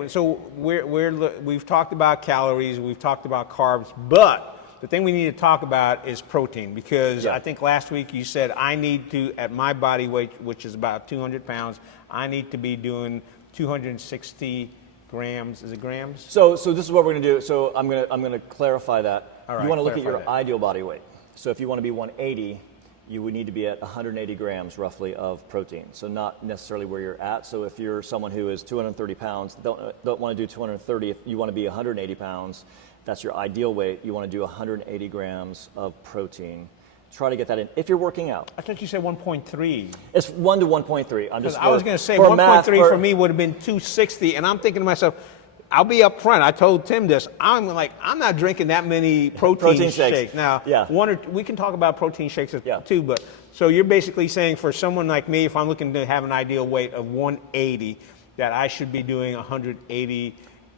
we've talked about calories, we've talked about carbs, but the thing we need to talk about is protein, because I think last week you said I need to, at my body weight, which is about 200 pounds, I need to be doing 260 grams. Is it grams? So this is what we're going to do. So I'm going to clarify that. All right, you want to look at your ideal body weight. So if you want to be 180, you would need to be at 180 grams roughly of protein. So not necessarily where you're at. So if you're someone who is 230 pounds, don't want to do 230. If you want to be 180 pounds, that's your ideal weight. You want to do 180 grams of protein. Try to get that in if you're working out. I thought you said 1.3. It's 1 to 1.3. I was going to say 1.3 for me would have been 260, and I'm thinking to myself, I'll be up front. I told Tim this. I'm not drinking that many protein shakes. Now, we can talk about protein shakes too, but so you're basically saying for someone like me, if I'm looking to have an ideal weight of 180, that I should be doing 180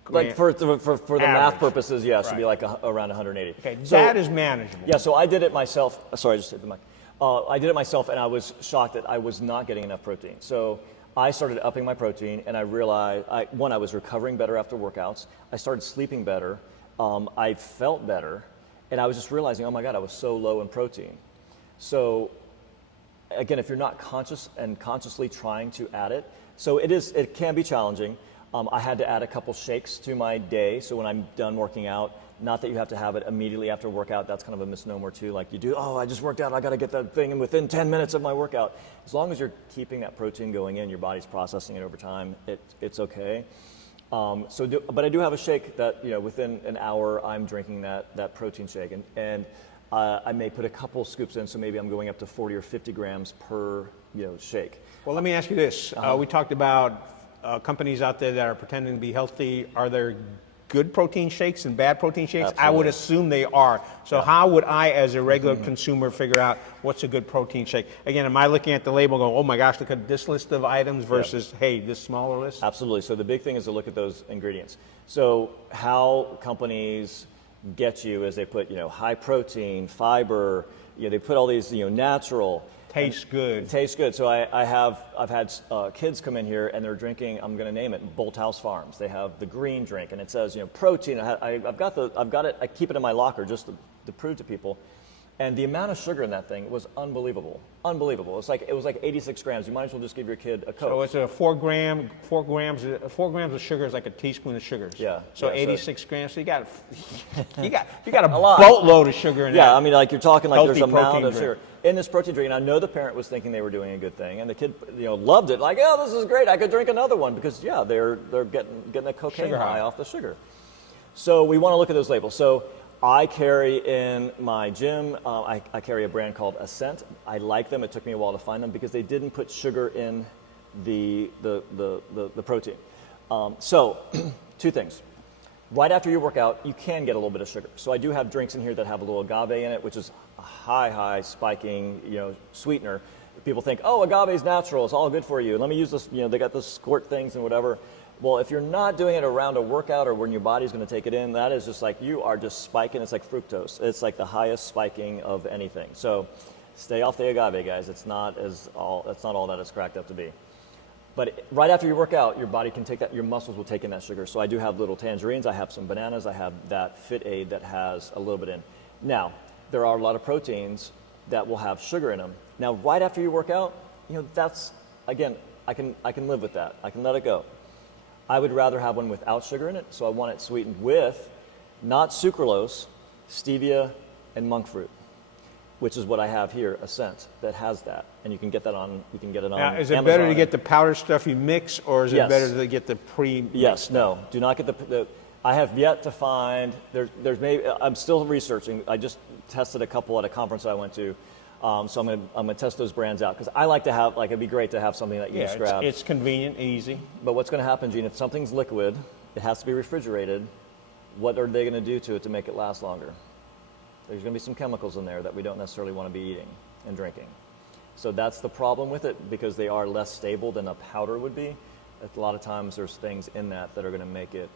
like for the math purposes, it should be like around 180. Okay, so that is manageable. Yeah, so I did it myself. Sorry, I just hit the mic. I did it myself, and I was shocked that I was not getting enough protein. So I started upping my protein, and I realized, I was recovering better after workouts. I started sleeping better. I felt better, and I was just realizing, oh my God, I was so low in protein. So again, if you're not consciously trying to add it, so it can be challenging. I had to add a couple shakes to my day, so when I'm done working out, not that you have to have it immediately after workout, that's kind of a misnomer too, like you do, I just worked out, I gotta get that thing in within 10 minutes of my workout. As long as you're keeping that protein going in, your body's processing it over time, it's okay. But I do have a shake that, within an hour I'm drinking that protein shake, and I may put a couple scoops in, so maybe I'm going up to 40 or 50 grams per shake. Well, let me ask you this. We talked about companies out there that are pretending to be healthy. Are there good protein shakes and bad protein shakes? Absolutely. I would assume they are. So how would I, as a regular consumer, figure out what's a good protein shake? Again, am I looking at the label going, oh my gosh, look at this list of items versus, hey, this smaller list? Absolutely. So the big thing is to look at those ingredients. So how companies get you is they put, high protein, fiber, they put all these, natural. Tastes good. Tastes good. So I've had kids come in here and they're drinking. I'm going to name it Bolt House Farms. They have the green drink and it says protein. I've got it. I keep it in my locker just to prove to people. And the amount of sugar in that thing was unbelievable. Unbelievable. It was like 86 grams. You might as well just give your kid a Coke. So it's a 4 grams of sugar is like a teaspoon of sugars. Yeah. So 86 grams. So you got a boatload of sugar in there. Yeah, I mean, like you're talking like there's a amount of sugar in this protein drink. And I know the parent was thinking they were doing a good thing, and the kid, loved it. Like, oh, this is great. I could drink another one because they're getting a cocaine high off the sugar. So we want to look at those labels. So I carry in my gym, I carry a brand called Ascent. I like them. It took me a while to find them because they didn't put sugar in the protein. So two things. Right after your workout, you can get a little bit of sugar. So I do have drinks in here that have a little agave in it, which is a high spiking, sweetener. People think, oh, agave is natural. It's all good for you. Let me use this, they got the squirt things and whatever. Well, if you're not doing it around a workout or when your body's going to take it in, that is just like you are just spiking. It's like fructose. It's like the highest spiking of anything. So stay off the agave, guys. That's not all that it's cracked up to be. But right after you work out, your body can take that, your muscles will take in that sugar. So I do have little tangerines. I have some bananas. I have that Fit Aid that has a little bit in. Now, there are a lot of proteins that will have sugar in them. Now, right after you work out, that's, again, I can live with that. I can let it go. I would rather have one without sugar in it, so I want it sweetened with not sucralose, stevia, and monk fruit, which is what I have here, Ascent, that has that, and you can get it on now, is it Amazon. Better to get the powder stuff you mix, or is it better to get the pre-mixed? Yes, no, do not get the I have yet to find, there's maybe, I'm still researching. I just tested a couple at a conference I went to. So I'm gonna test those brands out because I like to have, it'd be great to have something that you just grab. It's convenient, easy. But what's going to happen, Gene, if something's liquid, it has to be refrigerated. What are they going to do to it to make it last longer? There's going to be some chemicals in there that we don't necessarily want to be eating and drinking. So that's the problem with it because they are less stable than a powder would be. A lot of times there's things in that are going to make it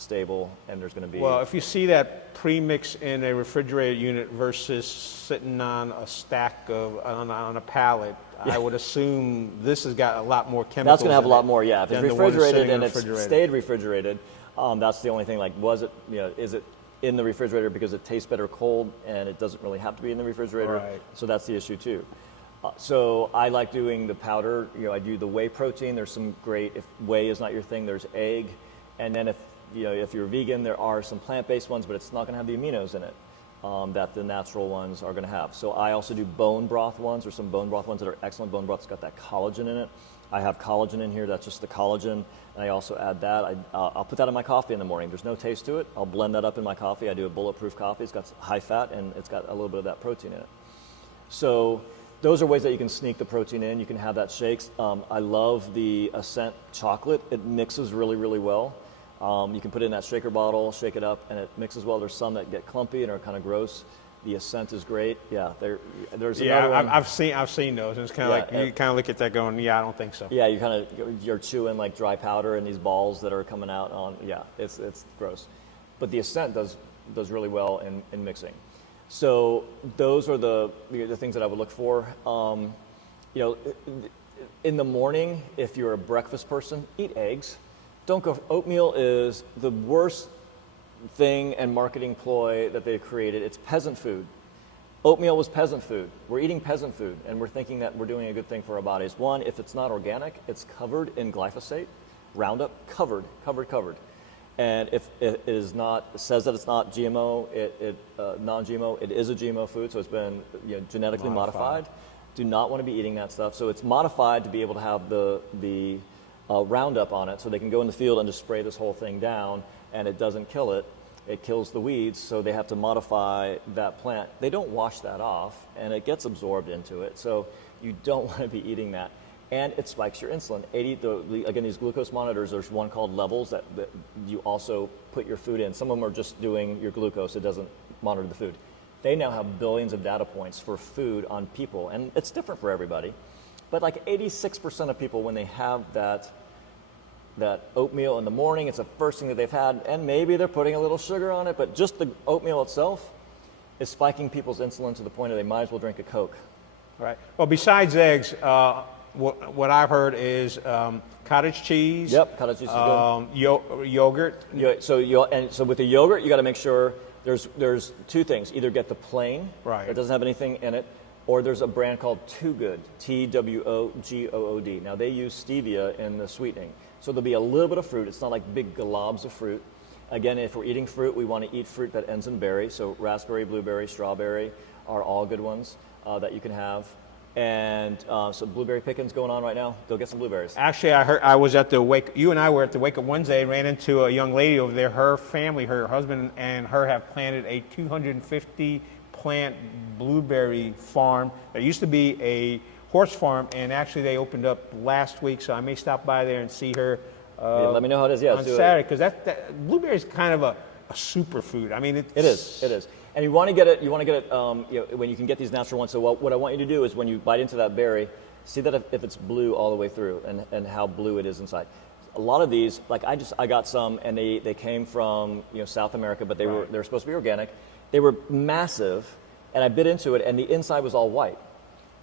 stable, and there's going to be... Well, if you see that premix in a refrigerated unit versus sitting on a stack of, on a pallet, I would assume this has got a lot more chemicals. That's going to have a lot more, yeah. If it's refrigerated and it's stayed refrigerated, that's the only thing. Like, was it, is it in the refrigerator because it tastes better cold, and it doesn't really have to be in the refrigerator? Right. So that's the issue too. So I like doing the powder. I do the whey protein. There's some great. If whey is not your thing, there's egg, and then if you're vegan, there are some plant-based ones, but it's not going to have the aminos in it that the natural ones are going to have. So I also do bone broth ones, or some bone broth ones that are excellent bone broth. It's got that collagen in it. I have collagen in here. That's just the collagen, and I also add that. I'll put that in my coffee in the morning. There's no taste to it. I'll blend that up in my coffee. I do a bulletproof coffee. It's got high fat, and it's got a little bit of that protein in it. So those are ways that you can sneak the protein in. You can have that shakes. I love the Ascent chocolate. It mixes really, really well. You can put it in that shaker bottle, shake it up, and it mixes well. There's some that get clumpy and are kind of gross. The Ascent is great. Yeah, there's another one. I've seen those, and it's kind of like you kind of look at that going, I don't think so. Yeah, you're chewing like dry powder and these balls that are coming out on. Yeah, it's gross. But the Ascent does really well in mixing. So those are the things that I would look for. In the morning, if you're a breakfast person, eat eggs. Don't go. Oatmeal is the worst thing and marketing ploy that they've created. It's peasant food. Oatmeal was peasant food. We're eating peasant food, and we're thinking that we're doing a good thing for our bodies. One, if it's not organic, it's covered in glyphosate, Roundup, covered. And if it is not, it says that it's not GMO, non-GMO, it is a GMO food, so it's been genetically modified. Do not want to be eating that stuff. So it's modified to be able to have the Roundup on it, so they can go in the field and just spray this whole thing down, and it doesn't kill it. It kills the weeds, so they have to modify that plant. They don't wash that off, and it gets absorbed into it. So you don't want to be eating that. And it spikes your insulin. Again, these glucose monitors, there's one called Levels that you also put your food in. Some of them are just doing your glucose. It doesn't monitor the food. They now have billions of data points for food on people, and it's different for everybody. But like 86% of people, when they have that oatmeal in the morning, it's the first thing that they've had, and maybe they're putting a little sugar on it, but just the oatmeal itself is spiking people's insulin to the point that they might as well drink a Coke. Right. Well, besides eggs, what I've heard is cottage cheese. Yep, cottage cheese is good. Yogurt. So with the yogurt, you got to make sure there's two things. Either get the plain, that doesn't have anything in it, or there's a brand called Too Good, TWOGOOD. Now they use stevia in the sweetening. So there'll be a little bit of fruit. It's not like big globs of fruit. Again, if we're eating fruit, we want to eat fruit that ends in berry. So raspberry, blueberry, strawberry are all good ones that you can have. And so blueberry pickings going on right now. Go get some blueberries. Actually, I was at the Wake. You and I were at the Wake Up Wednesday and ran into a young lady over there. Her family, her husband and her, have planted a 250 plant blueberry farm. There used to be a horse farm, and actually they opened up last week, so I may stop by there and see her. Let me know how it is. Yeah, on Saturday, because that blueberry is kind of a superfood. I mean, it is. And you want to get it. When you can get these natural ones. So what I want you to do is when you bite into that berry, see that if it's blue all the way through, and how blue it is inside. A lot of these, like I got some, and they came from South America, but they were supposed to be organic. They were massive, and I bit into it, and the inside was all white.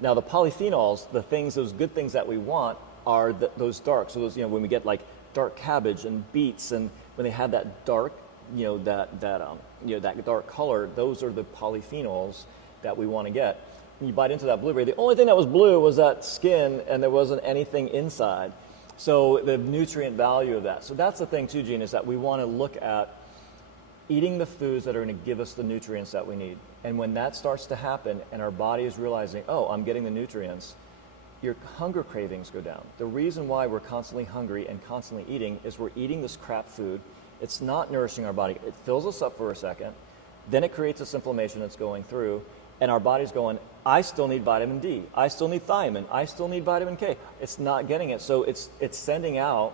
Now the polyphenols, those good things that we want, are those dark. So those, when we get like dark cabbage and beets, and when they have that dark, that dark color, those are the polyphenols that we want to get. When you bite into that blueberry, the only thing that was blue was that skin, and there wasn't anything inside. So the nutrient value of that. So that's the thing too, Gene, is that we want to look at eating the foods that are going to give us the nutrients that we need. And when that starts to happen and our body is realizing, oh, I'm getting the nutrients, your hunger cravings go down. The reason why we're constantly hungry and constantly eating is we're eating this crap food. It's not nourishing our body. It fills us up for a second. Then it creates this inflammation that's going through. And our body's going, I still need vitamin D. I still need thiamine. I still need vitamin K. It's not getting it. So it's sending out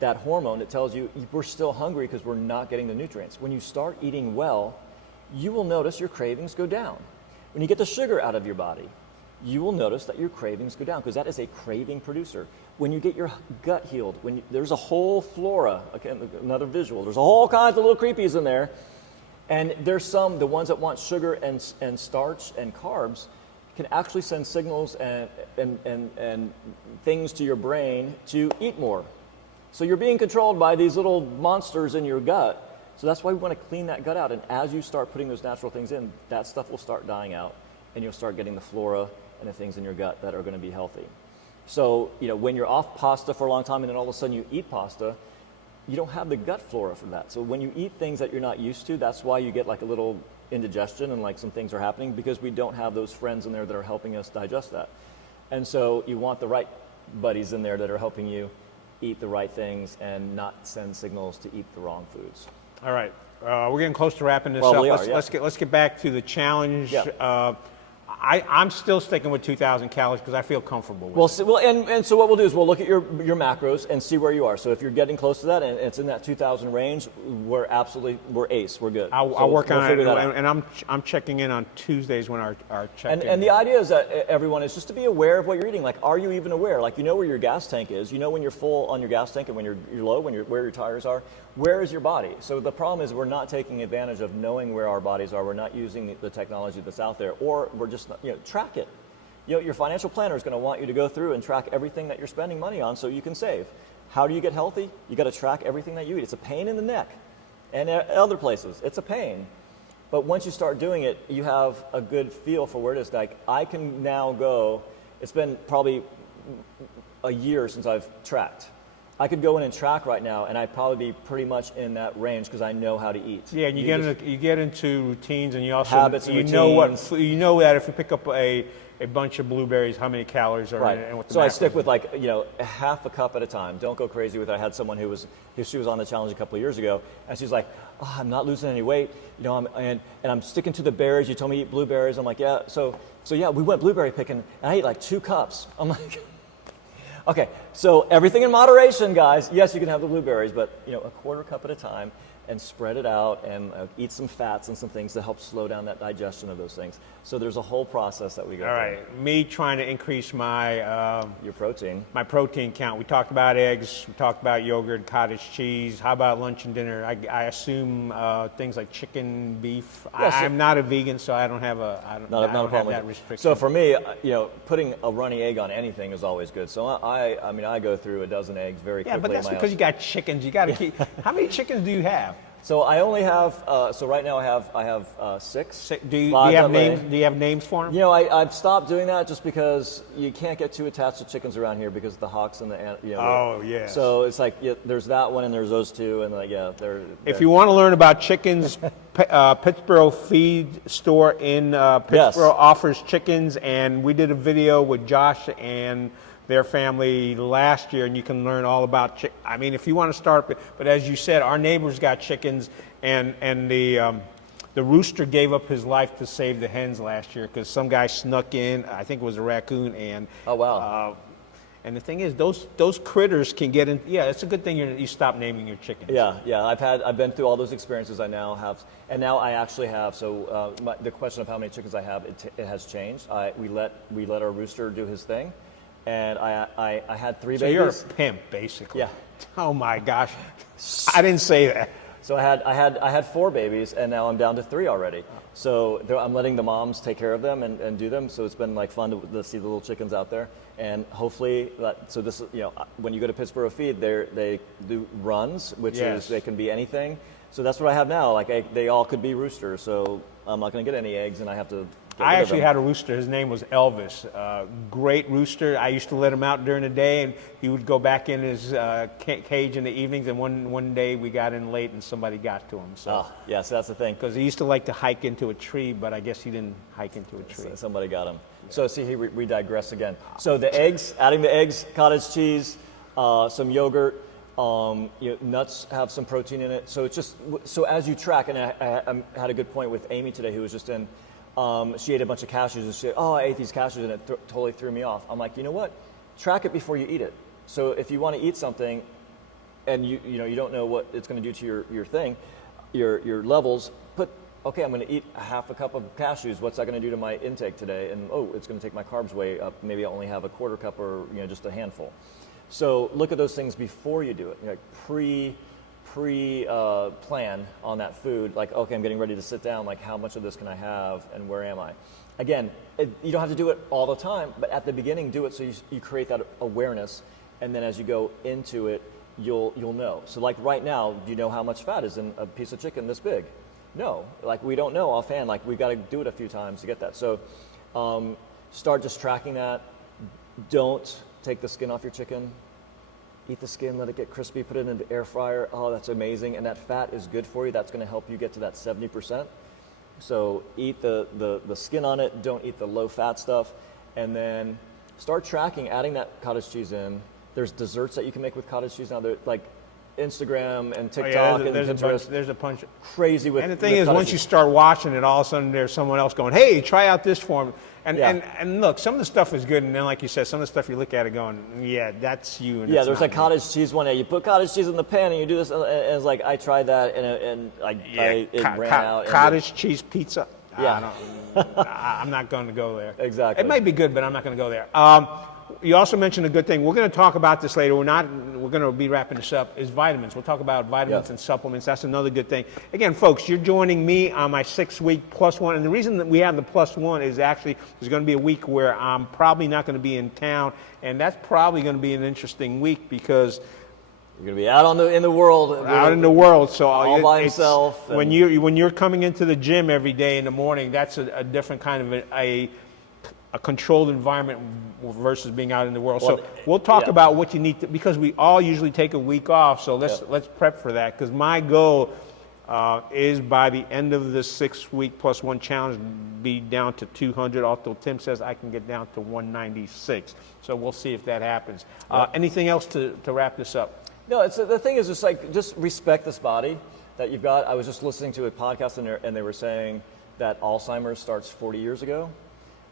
that hormone that tells you we're still hungry because we're not getting the nutrients. When you start eating well, you will notice your cravings go down. When you get the sugar out of your body, you will notice that your cravings go down, because that is a craving producer. When you get your gut healed, there's a whole flora, again, another visual, there's all kinds of little creepies in there, and there's the ones that want sugar and starch and carbs can actually send signals and things to your brain to eat more. So you're being controlled by these little monsters in your gut. So that's why we want to clean that gut out. And as you start putting those natural things in, that stuff will start dying out, and you'll start getting the flora and the things in your gut that are going to be healthy. So, when you're off pasta for a long time and then all of a sudden you eat pasta, you don't have the gut flora for that. So when you eat things that you're not used to, that's why you get like a little indigestion and like some things are happening, because we don't have those friends in there that are helping us digest that. And so you want the right buddies in there that are helping you eat the right things and not send signals to eat the wrong foods. All right, we're getting close to wrapping this up. Let's get back to the challenge. Yeah. I'm still sticking with 2,000 calories because I feel comfortable with it. And so what we'll do is we'll look at your macros and see where you are. So if you're getting close to that and it's in that 2,000 range, we're ace. We're good. I'll work on it, and I'm checking in on Tuesdays when our check-in. And the idea is that everyone is just to be aware of what you're eating. Like, are you even aware? Like, you know where your gas tank is. You know when you're full on your gas tank and when you're low, where your tires are. Where is your body? So the problem is we're not taking advantage of knowing where our bodies are. We're not using the technology that's out there, or we're just track it. Your financial planner is going to want you to go through and track everything that you're spending money on so you can save. How do you get healthy? You got to track everything that you eat. It's a pain in the neck, and other places it's a pain. But once you start doing it, you have a good feel for where it is. Like, I can now go. It's been probably a year since I've tracked. I could go in and track right now, and I'd probably be pretty much in that range because I know how to eat. Yeah, and you get into routines, and you also habits and routines. You know that if you pick up a bunch of blueberries, how many calories are in it, and what the So I stick with half a cup at a time. Don't go crazy with it. I had someone she was on the challenge a couple of years ago, and she's like, "Oh, I'm not losing any weight, and I'm sticking to the berries. You told me to eat blueberries." I'm like, "Yeah." So yeah, we went blueberry picking, and I ate like 2 cups. I'm like. Okay, so everything in moderation, guys. Yes, you can have the blueberries, but a quarter cup at a time, and spread it out, and eat some fats and some things to help slow down that digestion of those things. So there's a whole process that we go through. All right, me trying to increase your protein. My protein count. We talked about eggs. We talked about yogurt, cottage cheese. How about lunch and dinner? I assume things like chicken, beef. Yes, I'm not a vegan, so I don't have I don't have that restriction. So for me, putting a runny egg on anything is always good. So I go through a dozen eggs very quickly. Yeah, but that's because you got chickens. You got to keep. How many chickens do you have? So I only have. So right now I have 6. Do you have names? Do you have names for them? I've stopped doing that just because you can't get too attached to chickens around here because of the hawks and the Oh yeah. So it's like there's that one and there's those 2 and they're. If you want to learn about chickens, Pittsboro Feed Store in Pittsboro offers chickens, and we did a video with Josh and their family last year, and you can learn all about I mean, if you want to start, but as you said, our neighbors got chickens, and the rooster gave up his life to save the hens last year because some guy snuck in. I think it was a raccoon, and oh wow. And the thing is, those critters can get in. Yeah, it's a good thing you stop naming your chickens. Yeah. I've been through all those experiences. I now have, and now I actually have. So the question of how many chickens I have, it has changed. We let our rooster do his thing. And I had 3 babies. So you're a pimp, basically. Yeah. Oh my gosh, I didn't say that. So I had 4 babies, and now I'm down to 3 already. So I'm letting the moms take care of them and do them. So it's been like fun to see the little chickens out there. And hopefully, when you go to Pittsboro Feed, they do runs, which is they can be anything. So that's what I have now. Like they all could be roosters. So I'm not going to get any eggs, and I have to. I actually had a rooster. His name was Elvis. Great rooster. I used to let him out during the day, and he would go back in his cage in the evenings. And one day we got in late, and somebody got to him. So yes, that's the thing. Because he used to like to hike into a tree, but I guess he didn't hike into a tree. Somebody got him. So see, we digress again. So the eggs, adding the eggs, cottage cheese, some yogurt. Nuts have some protein in it. So it's just so as you track, and I had a good point with Amy today, who was just in. She ate a bunch of cashews, and she said, "Oh, I ate these cashews, and it totally threw me off." I'm like, you know what? Track it before you eat it. So if you want to eat something, and you don't know what it's going to do to your thing, your levels, put okay, I'm going to eat half a cup of cashews. What's that going to do to my intake today? And it's going to take my carbs way up. Maybe I only have a quarter cup or just a handful. So look at those things before you do it. Like plan on that food. Like, okay, I'm getting ready to sit down. Like, how much of this can I have, and where am I? Again, you don't have to do it all the time, but at the beginning, do it so you create that awareness, and then as you go into it, you'll know. So like right now, do you know how much fat is in a piece of chicken this big? No, like we don't know offhand. Like we got to do it a few times to get that. So start just tracking that. Don't take the skin off your chicken. Eat the skin, let it get crispy, put it in the air fryer. Oh, that's amazing. And that fat is good for you. That's going to help you get to that 70%. So eat the skin on it. Don't eat the low fat stuff. And then start tracking, adding that cottage cheese in. There's desserts that you can make with cottage cheese now. They're like Like and TikTok and Pinterest. There's a bunch. Crazy with. And the thing is, once you start watching it, all of a sudden there's someone else going, "Hey, try out this form." And look, some of the stuff is good, and then like you said, some of the stuff you look at it going, "Yeah, that's you." And there's like cottage cheese one day. You put cottage cheese in the pan and you do this, and it's like I tried that and it ran out. Cottage cheese pizza. Yeah, I'm not going to go there. Exactly. It might be good, but I'm not going to go there. You also mentioned a good thing. We're going to talk about this later. We're going to be wrapping this up. Is vitamins. We'll talk about vitamins and supplements. That's another good thing. Again, folks, you're joining me on my 6-week +1, and the reason that we have the +1 is actually there's going to be a week where I'm probably not going to be in town, and that's probably going to be an interesting week because you're going to be out in the world. Out in the world, so all by himself. When you're coming into the gym every day in the morning, that's a different kind of a controlled environment versus being out in the world. So we'll talk about what you need to, because we all usually take a week off. So let's prep for that, because my goal is by the end of the 6-week +1 challenge be down to 200. Although Tim says I can get down to 196. So we'll see if that happens. Anything else to wrap this up? No, the thing is just respect this body that you've got. I was just listening to a podcast and they were saying that Alzheimer's starts 40 years ago.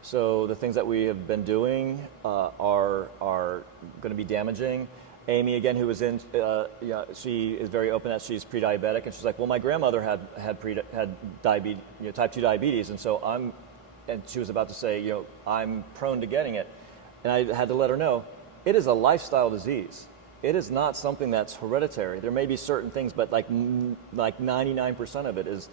So the things that we have been doing are going to be damaging. Amy, again, who was in, she is very open that she's pre-diabetic, and she's like, well, my grandmother had diabetes, type 2 diabetes, and so and she was about to say, I'm prone to getting it, and I had to let her know, it is a lifestyle disease. It is not something that's hereditary. There may be certain things, but like 99% of it is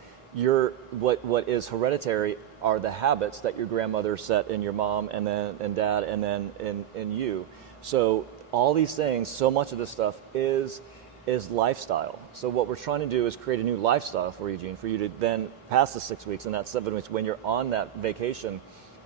what is hereditary are the habits that your grandmother set in your mom and dad and then in you. So all these things, so much of this stuff is lifestyle. So what we're trying to do is create a new lifestyle for you, Gene, for you to then pass the 6 weeks and that 7 weeks when you're on that vacation,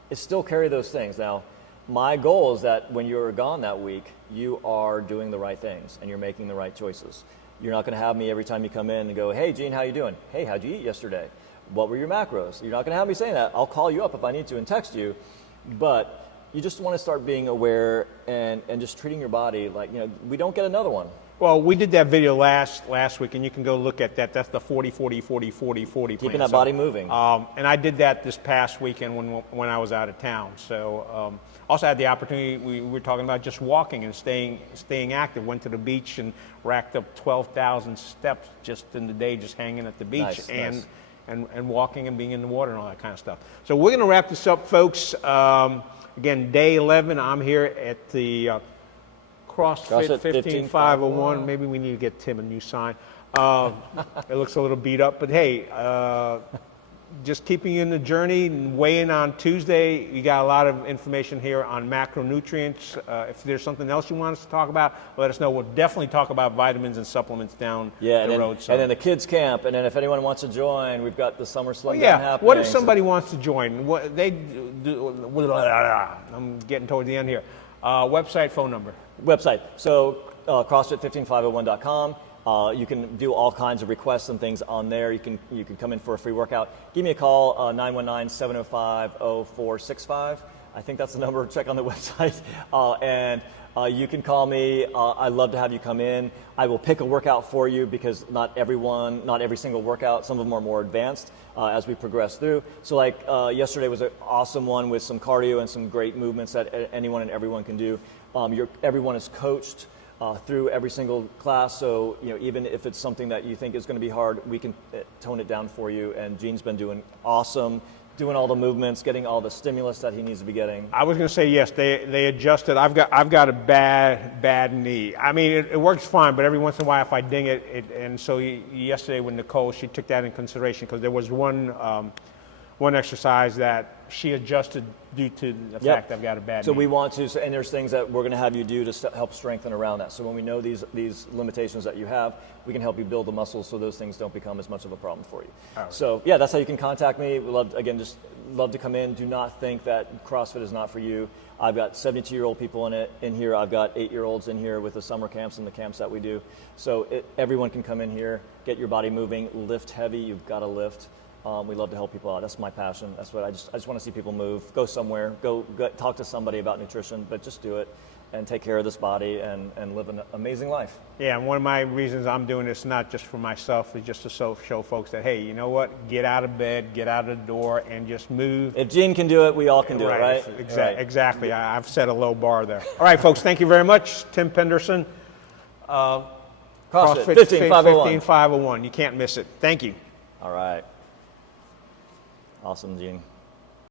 is still carry those things. Now, my goal is that when you're gone that week, you are doing the right things and you're making the right choices. You're not going to have me every time you come in and go, hey, Gene, how you doing? Hey, how'd you eat yesterday? What were your macros? You're not going to have me saying that. I'll call you up if I need to and text you. But you just want to start being aware and just treating your body like, we don't get another one. Well, we did that video last week, and you can go look at that. That's the 40-40-40-40-40 plan. Keeping that body moving. And I did that this past weekend when I was out of town. So also had the opportunity, we were talking about just walking and staying active. Went to the beach and racked up 12,000 steps just in the day, just hanging at the beach and walking and being in the water and all that kind of stuff. So we're going to wrap this up, folks. Again, day 11. I'm here at the CrossFit 15501. Maybe we need to get Tim a new sign. It looks a little beat up, but hey, just keeping you in the journey and weigh in on Tuesday. You got a lot of information here on macronutrients. If there's something else you want us to talk about, let us know. We'll definitely talk about vitamins and supplements down the road. So. And then the kids camp, and then if anyone wants to join, we've got the summer slim down happening. What if somebody wants to join? What they do? I'm getting towards the end here. Website, phone number. Website. So CrossFit15501.com. You can do all kinds of requests and things on there. You can come in for a free workout. Give me a call, 919-705-0465. I think that's the number. Check on the website. And you can call me. I'd love to have you come in. I will pick a workout for you because not every single workout, some of them are more advanced as we progress through. So like yesterday was an awesome one with some cardio and some great movements that anyone and everyone can do. Everyone is coached. through every single class. So, even if it's something that you think is going to be hard, we can tone it down for you. And Gene's been doing awesome, doing all the movements, getting all the stimulus that he needs to be getting. I was going to say yes. They adjusted. I've got a bad knee. I mean, it works fine, but every once in a while, if I ding it, and so yesterday with Nicole, she took that in consideration because there was one exercise that she adjusted due to the fact I've got a bad knee. So we want to, and there's things that we're going to have you do to help strengthen around that. So when we know these limitations that you have, we can help you build the muscles so those things don't become as much of a problem for you. Right. So yeah, that's how you can contact me. We love to come in. Do not think that CrossFit is not for you. I've got 72-year-old people in here. I've got 8-year-olds in here with the summer camps and the camps that we do. So everyone can come in here, get your body moving, lift heavy. You've got to lift. We love to help people out. That's my passion. That's what I just want to see people move, go somewhere, go talk to somebody about nutrition, but just do it and take care of this body and live an amazing life. Yeah, and one of my reasons I'm doing this, not just for myself, is just to show folks that, hey, you know what? Get out of bed, get out of the door, and just move. If Gene can do it, we all can do it, right? Exactly. I've set a low bar there. All right, folks, thank you very much. Tim Pedersen, CrossFit 15501. You can't miss it. Thank you. All right. Awesome, Gene.